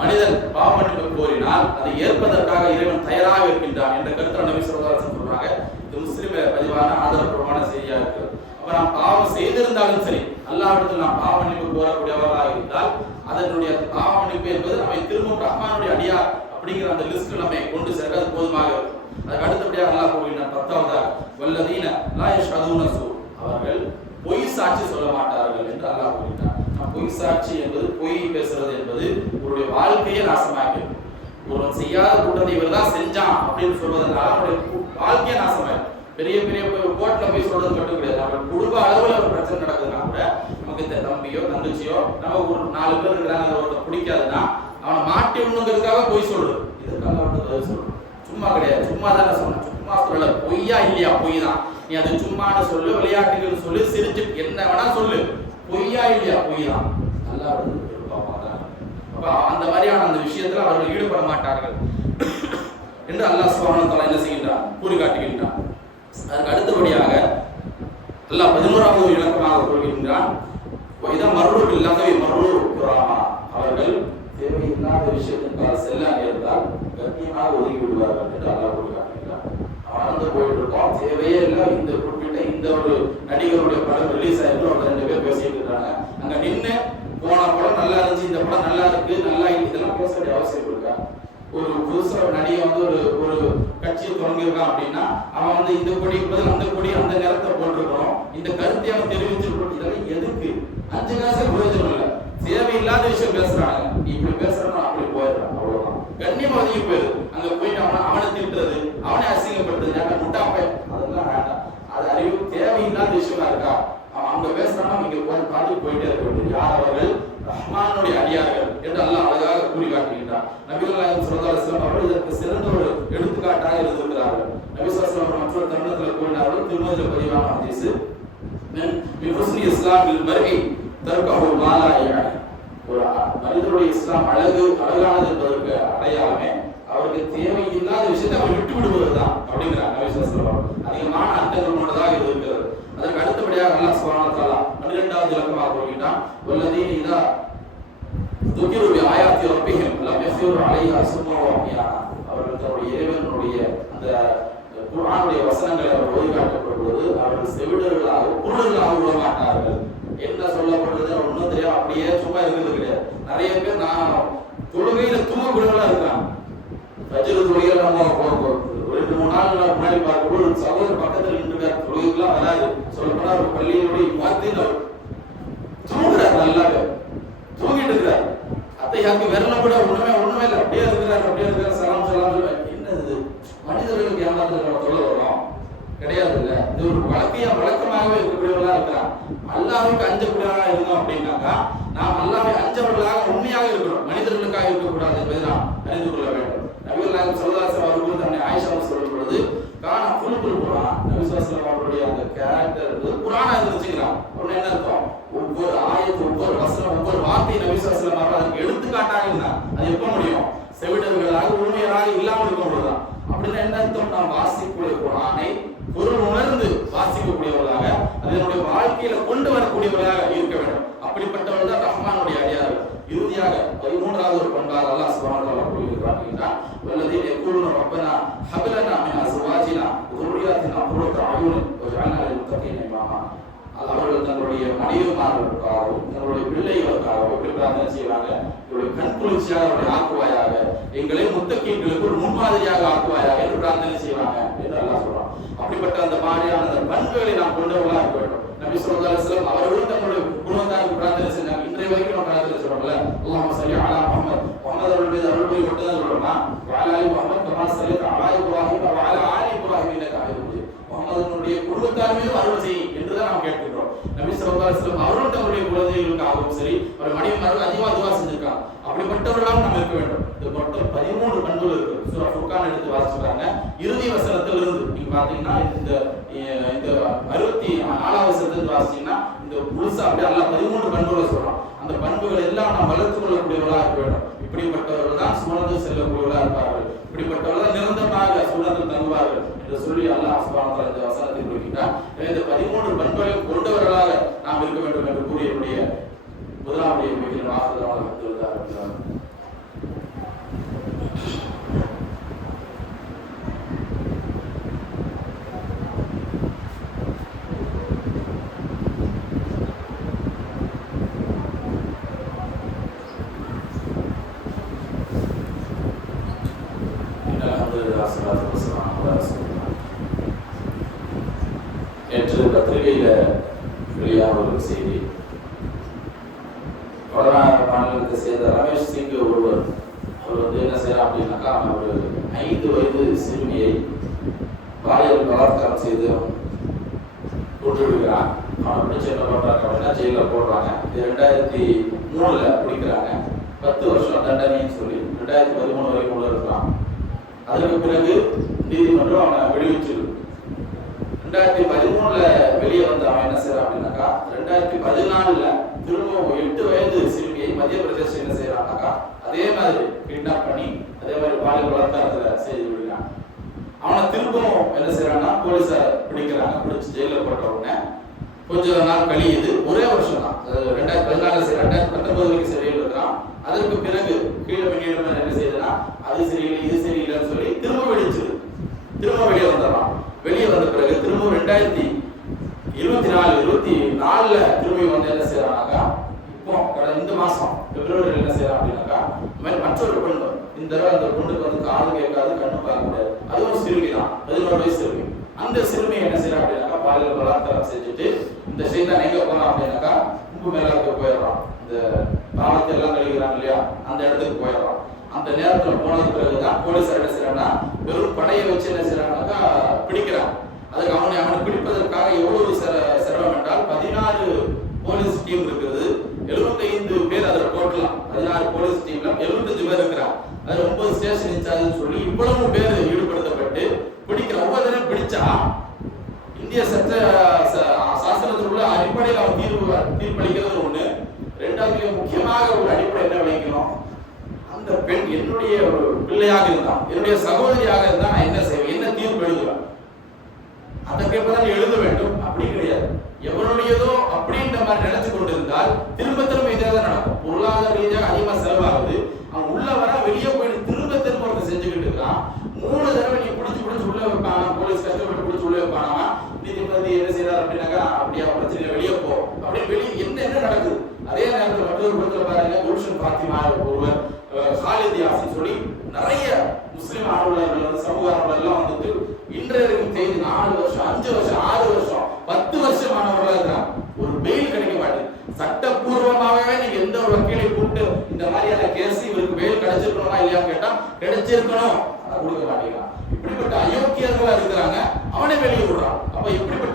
மனிதன் பாவ மன்னிப்பு கோரினால் அதை ஏற்பதற்காக இறைவன் தயாராக இருக்கின்றான் என்ற கருத்தை நபி ஸல்லல்லாஹு அலைஹி வஸல்லம் சொல்றாங்க. இது முஸ்லிம் பதிவான ஆதாரப்பூர்வமான செய்தியா இருக்கு. அப்ப நாம் பாவம் செய்திருந்தாலும் சரி, அல்லாஹ்விடத்தில் நாம் பாவ மன்னிப்பு கோரக்கூடியவர்களாக இருந்தால் அதனுடைய பாவ மன்னிப்பு என்பது நம்மை திரும்ப ரஹ்மானுடைய அடியார் அப்படிங்கிற அந்த லிஸ்ட் நம்மை கொண்டு சேர்க்க போதுமாக இருக்கும். அதுக்கு அடுத்தபடியாக அல்லாஹ் கூறுகின்றான், 10வது வல்லதீன லா யஷ்ஹதுன ஸூ, அவர்கள் பொய் சாட்சி சொல்ல மாட்டார்கள் என்று அல்லாஹ் கூறுகின்றான். பொய் சாட்சி என்பது, பொய் பேசுறது என்பது உங்களுடைய வாழ்க்கையை நாசமாக்கிறது. ஒருவன் செய்யாத குற்றத்தை இவர் தான் செஞ்சான் அப்படின்னு சொல்வதனால அவருடைய வாழ்க்கையை நாசமாயிடும். பெரிய பெரிய கோர்ட்ல போய் சொல்றது மட்டும் கிடையாது, நம்ம குடும்ப அளவுல ஒரு பிரச்சனை நடக்குதுன்னா கூட நமக்கு இந்த தம்பியோ தங்கச்சியோ நம்ம ஒரு 4 பேர் இருக்கிறாங்க, ஒருத்தர் பிடிக்காதுன்னா அவனை மாட்டி விடணுங்கிறதுக்காக பொய் சொல்றது. இதுக்காக வந்து பதில் சொல்லணும், சும்மா கிடையாது. சும்மா தானே சொன்னேன், சும்மா சொல்லல, பொய்யா இல்லையா? பொய் தான். நீ அது சும்மான்னு சொல்லு, விளையாட்டுகள் சொல்லு, சிரிச்சு என்ன வேணா சொல்லு, பொய்யா இல்லையா? பொய் தான். நல்லா அப்ப அந்த மாதிரியான அந்த விஷயத்துல அவர்கள் ஈடுபட மாட்டார்கள் என்று அல்லாஹ் சுப்ஹானஹு வ தஆலா என்ன செய்கின்றான்? கூறி காட்டுகின்றான். அதுக்கு அடுத்தபடியாக அல்லாஹ் 11வது இலக்கமாக கூறுகின்றான், இதா மர்ரு பில் லகவி மர்ரு கிராமா, அவர்கள் தேவையில்லாத விஷயத்திற்காக செல்ல நேர்ந்தால் கண்ணியமாக ஒதுங்கி விடுவார்கள் என்று அல்லாஹ் கூறி காட்டுகின்றான். அவன் போயிட்டு இருக்கோம், தேவையே இல்லை, இந்த குறிப்பிட்ட இந்த ஒரு நடிகருடைய படம் ரிலீஸ் ஆயிருக்கு, ஒரு 2 பேர் பேசிட்டு இருக்காங்க, அங்க நின்று போன படம் நல்லா இருந்துச்சு, இந்த படம் நல்லா இருக்கு, நல்லா இதெல்லாம் பேச வேண்டிய அவசியம் இருக்கா? ஒரு புதுசா நடிகை ஒரு கட்சியை தொடங்கியிருக்கான் அப்படின்னா அவன் இந்த கொடி பதில் அந்த கொடி அந்த நேரத்தை போட்டிருக்கணும், இந்த கருத்தை அவன் தெரிவிச்சிருக்கணும். இதெல்லாம் எதுக்கு? 5 காசு பிரயோஜனம் இல்லை, தேவையில்லாத விஷயம் பேசுறாங்க. நீ இப்படி பேசுறானோ அப்படி போயிடுறான், அவ்வளவுதான். கண்ணியமா ஒதுங்கி போயிரு. அங்க போயிட்டு அவனை திட்டுறது, அவனை அசிங்கப்படுறது, யாரா முட்டாப்பை, அதெல்லாம் வேண்டாம். அது அறிவு தேவையில்லாத விஷயமா இருக்கா? அவன் அங்க பேசுறானா இங்க போய் பாட்டு போயிட்டே இருக்க வேண்டும். யார் அவர்கள்? ரஹ்மானுடைய அடியார்கள் என்று அல்லாஹ் அழகாக கூறி காட்டுகின்றார். நபிகள் நாயகம் ஸல்லல்லாஹு அலைஹி வஸல்லம் அவர்கள் இதற்கு சிறந்த ஒரு எடுத்துக்காட்டாக இருந்திருக்கிறார்கள். நபி ஸல்லல்லாஹு அலைஹி வஸல்லம் மற்றொரு தருணத்தில் கூறினார்கள், திருமதியில் பதிவான ஹதீஸ், மின் ஹுஸ்னி இஸ்லாமில் மர்இ தர்கஹு மா லா யஅனி, ஒரு மனிதனுடைய இஸ்லாம் அழகானது என்பதற்கு அடையாளமே அவருக்கு தேவையில்லாத விஷயத்தை அவர் விட்டு விடுவதுதான் அப்படிங்கிறார் நபி ஸல்லல்லாஹு அலைஹி வஸல்லம். அதிகமான அர்த்தங்கள் கொண்டதாக இது இருக்கிறது. அதற்கு அடுத்தபடியாக அல்லாஹ் சுப்ஹானஹு வ தஆலா 12வது இலக்கமாக கூறுகிறான், வல்லதீன இதா துகிரு பி ஆயாத்தி ரப்பிஹிம் லம் யஃபிரு அலைஹா சும்மா வ அம்யானா. அவர்கள் தன்னுடைய இறைவனுடைய அந்த குர்ஆனுடைய வசனங்களை அவர் ஓதி காட்டப்படுவது அவர்கள் செவிடர்களாக குருடர்களாக விட மாட்டார்கள். என்ன சொல்லப்படுறது ஒன்றும் தெரியாது, அப்படியே சும்மா இருக்கிறது கிடையாது. நிறைய பேர் நான் தொழுகையில தூங்கக்கூடியவர்களா இருக்காங்க. ஃபஜ்ர் தொழுகையில நம்ம 2-3 நாள் முன்னாடி பார்க்கும்போது ஒரு சகோதரர் பக்கத்தில் நின்றுட்டார். தொழுகைக்கெல்லாம் வராது, சொல்லப்போனா ஒரு பள்ளியினுடைய முஅத்தின் தூங்குறாரு, நல்லாவே தூங்கிட்டு இருக்கிறார். அத்தையாக்கு விரலம் கூட ஒண்ணுமே இல்லை, அப்படியே இருக்கிறார். சலாம் சொல்லுவேன், என்னது மனிதர்களுக்கு ஏமாத்துல நம்ம தொழில் வரும் கிடையாது இல்ல. இது ஒரு வழக்கமாகவே இருக்கக்கூடியவர்களா இருக்கிறான். அல்லாஹ்வுக்கு அஞ்சக்கூடியவர்களா இருந்தோம் அப்படின்னாக்கா நாம் அல்லாஹ்வை அஞ்சவர்களாக உண்மையாக இருக்கிறோம், மனிதர்களுக்காக இருக்கக்கூடாது என்பதை நாம் அறிந்து கொள்ள வேண்டும். நபிகள் நாயகம் ஸல்லல்லாஹு அலைஹி வஸல்லம் அவர்கள் தன்னை ஆயிஷா சொல்லும் பொழுது கான குல்குல் குர்ஆன், நபி ஸல்லல்லாஹு அலைஹி வஸல்லம் அவருடைய அந்த கேரக்டர் குர்ஆனா இருந்துச்சுங்கிறான். ஒண்ணு என்ன அர்த்தம், ஒவ்வொரு ஆயத்து ஒவ்வொரு வசனம் ஒவ்வொரு வார்த்தை நபி ஸல்லல்லாஹு அலைஹி வஸல்லம் அதற்கு எடுத்துக்காட்டாக இருந்தான். அது எப்ப முடியும், செவிடர்களாக உண்மையராக இல்லாமல் இருக்கும் பொழுதுதான். அப்படின்னா என்ன அர்த்தம், நாம் வாசிக்கக்கூடிய குர்ஆனை பொருள் உணர்ந்து வாசிக்கக்கூடியவர்களாக அதனுடைய வாழ்க்கையில கொண்டு வரக்கூடியவர்களாக இருக்க வேண்டும். அப்படிப்பட்டவர்கள் தான் ரஹ்மானுடைய அடியார்கள். இறுதியாக 13வது ஒரு பண்பாக அல்லாஹ் சுப்ஹானஹு வ தஆலா கூறுகிறார், வல்லதீன யகூலுன ரப்பனா ஹப் லனா மின் அஸ்வாஜினா வ ذُرِّيَّاتِنَا قُرَّةَ أَعْيُنٍ வஜ்அல்னா லில்-முத்தகீன இமாமா. அவர்கள் தங்களுடைய மனைவிமார்களுக்காகவும் தங்களுடைய பிள்ளைகளுக்காகவும் எப்படி பிரார்த்தனை செய்வாங்க, இவருடைய கண் குளிர்ச்சியாக அவருடைய ஆக்குவாயாக, எங்களை முத்தகீன்களுக்கு ஒரு முன்மாதிரியாக ஆக்குவாயாக என்று பிரார்த்தனை செய்வாங்க என்று அல்லாஹ் சொல்றான். அப்படிப்பட்ட அந்த மாதிரியான அந்த பண்புகளை நாம் கொண்டவர்களாக இருக்க வேண்டும். நபி ஸல்லல்லாஹு அலைஹி வஸல்லம் அவர்களும் தங்களுடைய குடும்பத்தாருக்கு பிரார்த்தனை செஞ்சாங்க. இன்றைய வரைக்கும் நம்ம பிரார்த்தனை சொல்றோம்ல, அல்லாஹும்ம ஸல்லி அலா முஹம்மத், முஹம்மது அவர்கள் மீது அருள் புரி மட்டும் தான் சொல்றோமா, வ அலா ஆலி முஹம்மத் கமா ஸல்லைத அலா இப்ராஹீம் வ அலா ஆலி இப்ராஹீம் இன்னக ஹமீதும் மஜீத். முஹம்மதுனுடைய குடும்பத்தார் மீது அருள் செய் என்று தான் நாம் கேட்கிறோம். நபி ஸல்லல்லாஹு அலைஹி வஸல்லம் அவர்களும் தங்களுடைய குழந்தைகளுக்காகவும் சரி அவர் மனைவிமார்கள் அதிகமாக துஆ செஞ்சிருக்காங்க. அப்படிப்பட்டவர்களாக நாம் இருக்க வேண்டும். இது மொத்தம் 13 பண்புகள் இருக்கு. சூரா ஃபுர்கான் எடுத்து வாசிச்சாங்க. இறுதி வசனத்துல இருந்து நீங்க பாத்தீங்கன்னா இந்த 64வது வசனத்துல வாசிச்சீங்கன்னா இந்த முழுசா அப்படியே அல்லாஹ் 13 பண்புகளை சொல்றான். அந்த பண்புகள் எல்லாம் நாம் வளர்த்துக் கொள்ளக்கூடியவர்களாக இருக்க வேண்டும். இப்படிப்பட்டவர்கள் தான் சுவனத்துக்கு செல்லக்கூடியவர்களாக இருப்பார்கள். இப்படிப்பட்டவர்கள் தான் நிரந்தரமாக சுவனத்தில் தங்குவார்கள் என்று சொல்லி அல்லாஹ் சுப்ஹானஹு வ தஆலா இந்த வசனத்தை குறிப்பிட்டார். இந்த 13 பண்புகளையும் கொண்டவர்களாக நாம் இருக்க வேண்டும் என்று கூறிய முதலாவது வீட்டில் ஆசிரியராக இருக்கிறார். நேற்று பத்திரிகையில வெளியான ஒரு செய்தி, வடநாடு மாநிலத்தை சேர்ந்த ரமேஷ் சிங் ஒருவர், அவர் என்ன செய்யறார் அப்படின்னாக்கா, ஒரு 5 வயது சிறுமியை பாலியல் பலாத்காரம் செய்து கொன்றுவிடுகிறான். அவனை பிடிச்சி என்ன பண்றாங்க அப்படின்னா ஜெயிலில் போடுறாங்க. இது 2003 பிடிக்கிறாங்க. 10 வருஷம் தண்டனைன்னு சொல்லி 2013 வரைக்கும் உள்ள இருக்கிறான். அதற்கு பிறகு நீதிமன்றம் அவனை விடுவிச்சிருக்கு. 2013 வெளியே வந்து அவன் என்ன செய்யறான் அப்படின்னாக்கா, 2014 திரும்பவும் 8 வயது சிறுமியை மத்திய பிரதேசம் என்ன செய்யறான்னாக்கா அதே மாதிரி கிட்னாப் பண்ணி அதே மாதிரி பாலியல் பலாத்காரத்துல செய்து விடுறான். அவனை திரும்பவும் என்ன செய்யறான்னா போலீஸார் பிடிக்கிறாங்க. பிடிச்சி ஜெயிலில் போட்ட உடனே கொஞ்ச நாள் கழியுது. ஒரே வருஷம் தான், 2014 2019 வரைக்கும் சிறையில் இருக்கிறான். அதற்கு பிறகு கீழே நீதிமன்றம் என்ன செய்யுதுன்னா அது சரியில்லை இது சரியில்லைன்னு சொல்லி திரும்ப வெளியே வந்துடுறான். வெளியே வந்த பிறகு திரும்ப 2024 திரும்பி வந்து என்ன செய்யறானாக்கா, இப்போ இந்த மாசம் பிப்ரவரியில் என்ன செய்யறான் அப்படின்னாக்கா, இந்த மாதிரி மற்றொரு பொண்ணு, இந்த தடவை அந்த பொண்ணுக்கு வந்து காது கேட்காது கண்ணு பார்க்க முடியாது, அது ஒரு சிறுமி தான், 11 வயசு சிறுமி. அந்த சிறுமியை என்ன செய்யறான் அப்படின்னாக்கா பாலியல் பலாத்காரம் செஞ்சுட்டு இந்த சைத்தான் எங்க போறான் அப்படின்னாக்கா கும்பு மேலாவுக்கு போயிடுறான். இந்த பாவத்தை எல்லாம் கழிக்கிறாங்க இல்லையா, அந்த இடத்துக்கு போயிடுறான். அந்த நேரத்துல போனது பிறகுதான் போலீசார் என்ன செய்யறாங்கன்னா வெறும் படையை வச்சு என்ன செய்யறாங்கன்னாக்கா பிடிக்கிறான். அதுக்கு அவனை பிடிப்பதற்காக எவ்வளவு சிரமம் என்றால் 16 போலீஸ் டீம் இருக்குது, 75 பேர் அதுல போட்டலாம். 16 போலீஸ் டீம்ல 75 பேர் இருக்கிறான். அது 9 ஸ்டேஷன் இன்சார்ஜ் சொல்லி இவ்வளவு பேர் ஈடுபடுத்தப்பட்டு பிடிக்கிற. ஒவ்வொரு தினம் பிடிச்சா இந்திய சட்ட சாசனத்திற்குள்ள அடிப்படையில் அவன் தீர்ப்பளிக்கிறது ஒண்ணு. ரெண்டாவது முக்கியமாக ஒரு அடிப்படை என்ன வைக்கணும், அந்த பெண் என்னுடைய ஒரு பிள்ளையாக இருந்தான், என்னுடைய சகோதரியாக இருந்தா நான் என்ன செய்வேன், என்ன தீர்ப்பு எழுதுவேன். அதற்கேற்பதான் எழுத வேண்டும், அப்படி கிடையாது. எவனுடையதோ அப்படின்ற மாதிரி நினைச்சு கொண்டிருந்தால் திரும்ப திரும்ப இதே தான் நடக்கும். பொருளாதார ரீதியாக அதிகமா செலவாகுது, அவன் உள்ள வர வெளியே போயிட்டு திரும்ப திரும்ப ஒருத்தர் செஞ்சுக்கிட்டு இருக்கான். 3 தடவை நீ பிடிச்சு உள்ள வைப்பானா, போலீஸ் கஷ்டப்பட்டு பிடிச்சு உள்ள வைப்பானா, நீதிபதி என்ன செய்யறாரு அப்படின்னாக்கா அப்படியே பிரச்சனை வெளியே போ அப்படின்னு வெளியே என்ன நடக்குது. அதே நேரத்தில் மற்றொரு படத்துல பாருங்க, குல்ஷன் பாத்திமா ஒருவர், ஹாலித் யாசின் சொல்லி நிறைய முஸ்லிம் ஆர்வலர்கள் சமூக ஆர்வலர்கள் வந்துட்டு இன்றைய தேதி 4 வருஷம் 5 வருஷம் 6 வருஷம் 10 வருஷம் ஆனவர்களா இருக்காங்க. ஒரு பெயில் கிடைக்க மாட்டேங்குது. சட்டப்பூர்வமாகவே நீங்க எந்த ஒரு வக்கீலை கூப்பிட்டு இந்த மாதிரியான கேஸ் இவருக்கு பெயில் கிடைச்சிருக்கணுமா இல்லையான்னு கேட்டா கிடைச்சிருக்கணும், கொடுக்க மாட்டேங்கிறான். இப்படிப்பட்ட அயோக்கியர்களா இருக்கிறாங்க, அவனை வெளியே விடுறான். அப்ப இப்படிப்பட்ட